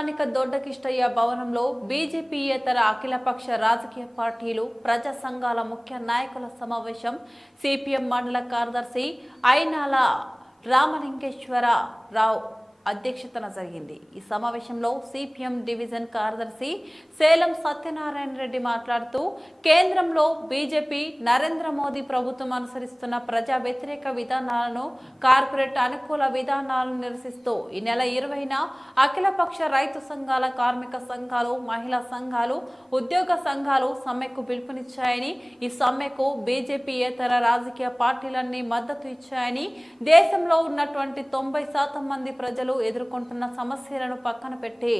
స్థానిక దొడ్డకిష్టయ్య భవనంలో బీజేపీయేతర అఖిలపక్ష రాజకీయ పార్టీలు ప్రజా సంఘాల ముఖ్య నాయకుల సమావేశం సిపిఎం మండల కార్యదర్శి అయినాల రామలింగేశ్వర రావు అధ్యక్షతన జరిగింది. ఈ సమావేశంలో సిపిఎం డివిజన్ కార్యదర్శి సేలం సత్యనారాయణ రెడ్డి మాట్లాడుతూ కేంద్రంలో బీజేపీ నరేంద్ర మోదీ ప్రభుత్వం అనుసరిస్తున్న ప్రజా వ్యతిరేక విధానాలను కార్పొరేట్ అనుకూల విధానాలను నిరసిస్తూ ఈ నెల ఇరవైన అఖిలపక్ష రైతు సంఘాల కార్మిక సంఘాలు మహిళా సంఘాలు ఉద్యోగ సంఘాలు సమ్మెకు పిలుపునిచ్చాయని ఈ సమ్మెకు బీజేపీయేతర రాజకీయ పార్టీలన్నీ మద్దతు ఇచ్చాయని దేశంలో ఉన్నటువంటి తొంభై శాతం మంది ప్రజలు ఎదుర్కొంటున్న సమస్యలను పక్కన పెట్టి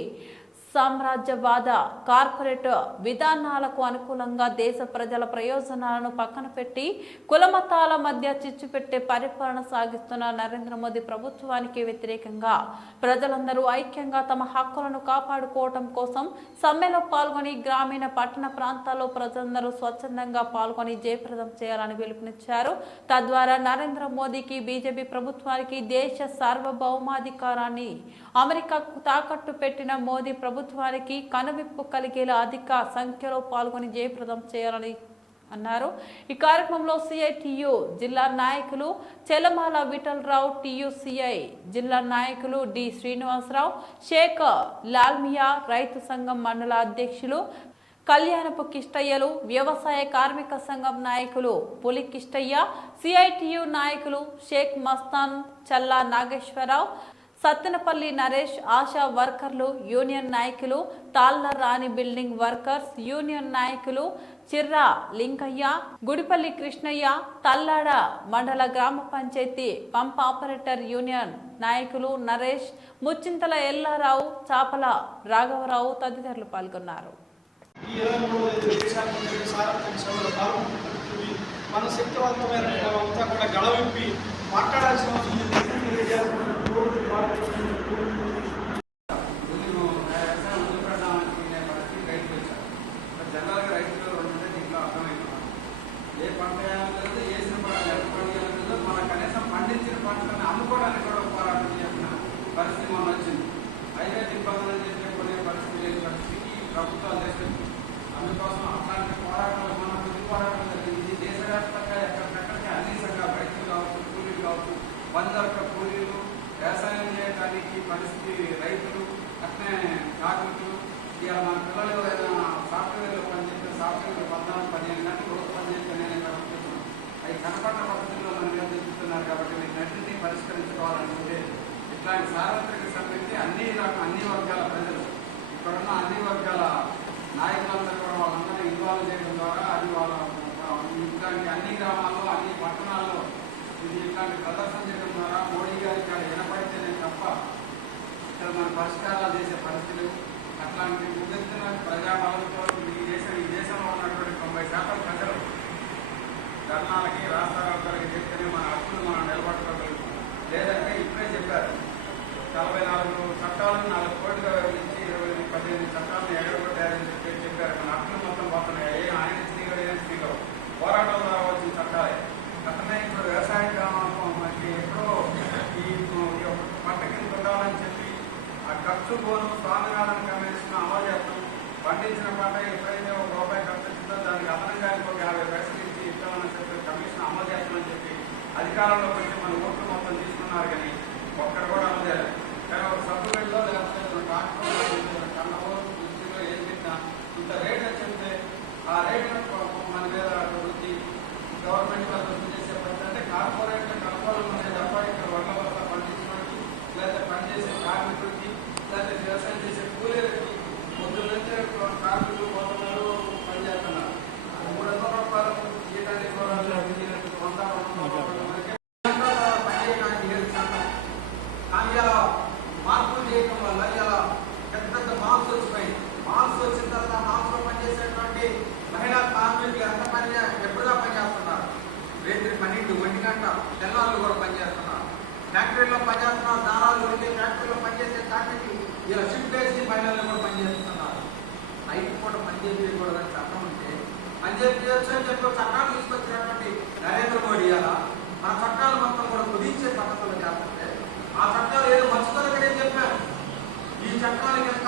సామ్రాజ్యవాద కార్పొరేట్ విధానాలకు అనుకూలంగా దేశ ప్రజల ప్రయోజనాలను పక్కన పెట్టి కులమతాల మధ్య చిచ్చు పెట్టే పరిపాలన సాగిస్తున్న నరేంద్ర మోదీ ప్రభుత్వానికి వ్యతిరేకంగా ప్రజలందరూ ఐక్యంగా తమ హక్కులను కాపాడుకోవటం కోసం సమ్మెలో పాల్గొని గ్రామీణ పట్టణ ప్రాంతాల్లో ప్రజలందరూ స్వచ్ఛందంగా పాల్గొని జయప్రదం చేయాలని పిలుపునిచ్చారు. తద్వారా నరేంద్ర మోదీకి బీజేపీ ప్రభుత్వానికి దేశ సార్వభౌమాధికారాన్ని అమెరికాకు తాకట్టు పెట్టిన మోదీ ప్రభుత్వానికి కనువిప్పు కలిగేలా అధిక సంఖ్యలో పాల్గొని జయప్రదం చేయాలని అన్నారు. ఈ కార్యక్రమంలో సిఐటియు జిల్లా నాయకులు చెలమాల విఠలరావు టియుసిఐ జిల్లా నాయకులు డి శ్రీనివాసరావు షేక్ లాల్మియా రైతు సంఘం మండల అధ్యక్షులు కళ్యాణపు కిష్టయ్యలు వ్యవసాయ కార్మిక సంఘం నాయకులు పులి కిష్టయ్య సిఐటియు నాయకులు షేక్ మస్తాన్ చల్లా నాగేశ్వరరావు సత్తెనపల్లి నరేష్ ఆశా వర్కర్లు యూనియన్ నాయకులు Talla Rani building workers union నాయకులు చిర్రా లింకయ్య గుడిపల్లి కృష్ణయ్య తల్లాడ మండల గ్రామ పంచాయతీ పంప్ ఆపరేటర్ యూనియన్ నాయకులు నరేష్ ముచ్చింతల ఎల్లారావు చాపల రాఘవరావు తదితరులు పాల్గొన్నారు. మన శక్తివంతమైన అంతా కూడా మాట్లాడాల్సిన అందుకోసం అట్లాంటి పోరాటం పరిష్కారాలు చేసే పరిస్థితులు అట్లాంటి ఉదెత్తిన ప్రజాబలంతో ఈ దేశం ఈ దేశంలో ఉన్నటువంటి తొంభై శాతం ప్రజలు ధర్నాలకి రాష్ట్రాలకి చెప్తేనే మన హక్కులు మనం నిలబడగలుగుతాం లేదంటే ఇప్పుడే చెప్పారు. నలభై నాలుగు చట్టాలను నాలుగు కోట్లుగా వివరించి ఇరవై పదిహేను చట్టాలు ఎగరగొట్టారని చెప్పి చెప్పారు మన హక్కులు మొత్తం పోతున్నాయి ఏ ఆయన స్త్రీగా ఏ స్త్రీగా పోరాటం ద్వారా వచ్చిన చట్టాలే అట్లనే ఇప్పుడు వ్యవసాయ గ్రామం మనకి ఎప్పుడో ఈ ఈ యొక్క పంట కింద ఉండాలని చెప్పి ఆ ఖర్చు పోను స్వామినాథన్ కమిషన్ అమలు చేస్తాం పండించిన పంట ఎప్పుడైతే ఒక రూపాయి ఖర్చు దానికి అదనంగా ఇంకొక యాభై పైసలు ఇచ్చి ఇస్తామని చెప్పి కమిషన్ అమలు చేస్తామని చెప్పి అధికారంలోకి వచ్చి మన ఓట్లు మొత్తం తీసుకున్నారు కానీ బీజేపీ వెళ్ళకూడదని చట్టం ఉంటే మంజూరు చేయొచ్చు అని చెప్పి చట్టాలు తీసుకొచ్చినటువంటి నరేంద్ర మోడీ అలా మన చట్టాలు మొత్తం కూడా కుదించే పద్ధతులు చేస్తుంటే ఆ చట్టాలు ఏదో మంచి కొరకనే చెప్పారు? ఈ చట్టాలు కనుక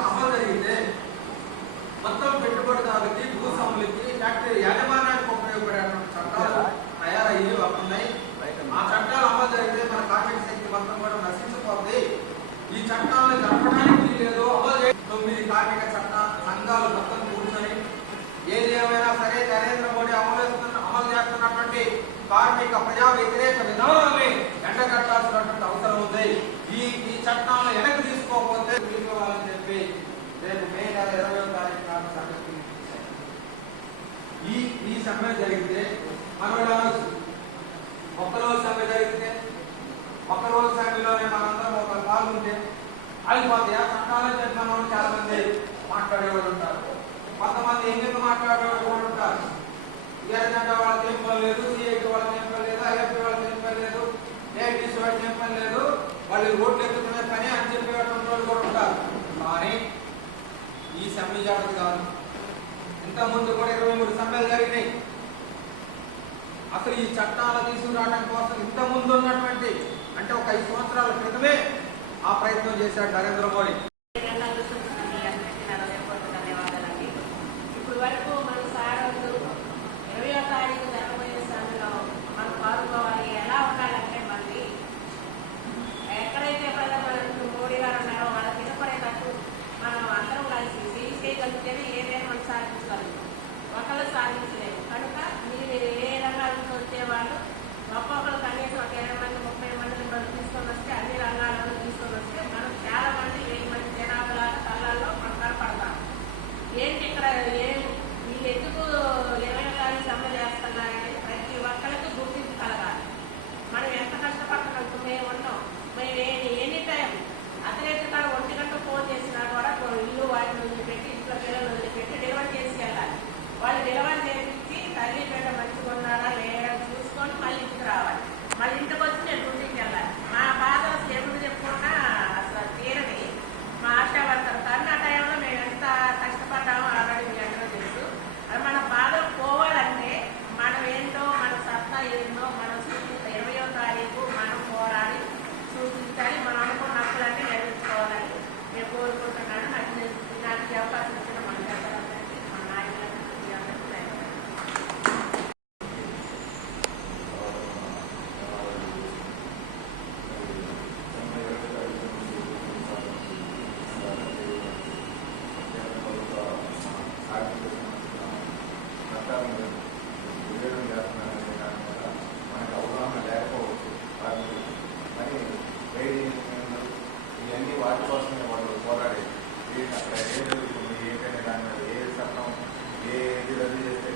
పని లేదు. వాళ్ళు రోడ్లు ఎత్తుకునే పని అని చెప్పేటువంటి వాళ్ళు కూడా ఉంటారు. కానీ ఈ సమ్మె జాగ్రత్త కాదు. ఇంతకుముందు కూడా ఇరవై మూడు సమ్మెలు జరిగినాయి. అసలు ఈ చట్టాలు తీసుకురావడం కోసం ఇంత ముందు ఉన్నటువంటి అంటే ఒక ఐదు సంవత్సరాల క్రితమే ఆ ప్రయత్నం చేశాడు నరేంద్ర మోడీ.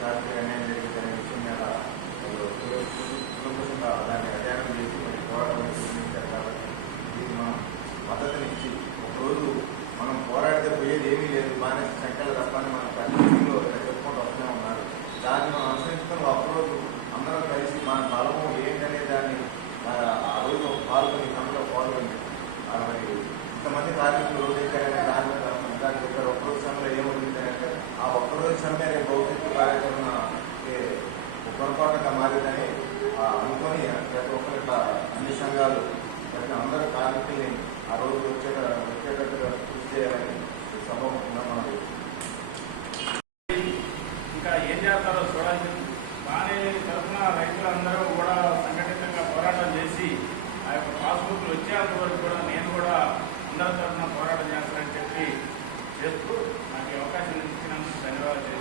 రాత్రి అన్యాయం జరిగింది దాన్ని అధ్యయనం చేసి మరి పోరాటం నిర్మించారు కాబట్టి దీనికి మనం మద్దతునిచ్చి మనం పోరాడితే పోయేది ఏమీ లేదు బాగానే సంఖ్యలు తప్పని ఆ రోజు ఇంకా ఏం చూడాలి. రైతులందరూ కూడా సంఘటితంగా పోరాటం చేసి ఆ యొక్క కూడా నేను కూడా అందరి తరఫున పోరాటం చేస్తానని చెప్పి చేస్తూ నాకు అవకాశం ఇచ్చినందుకు ధన్యవాదాలు.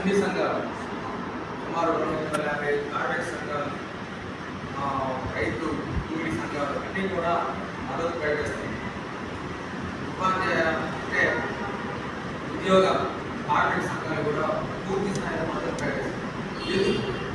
అన్ని సంఘాలు సుమారు రెండు వందల యాభై కార్మిక సంఘాలు రైతు కూలీ సంఘాలు అన్నీ కూడా మద్దతు ప్రకటిస్తాయి ఉపాధ్యాయ అంటే ఉద్యోగ కార్మిక సంఘాలు కూడా పూర్తి స్థాయిలో మద్దతు ప్రకటిస్తాయి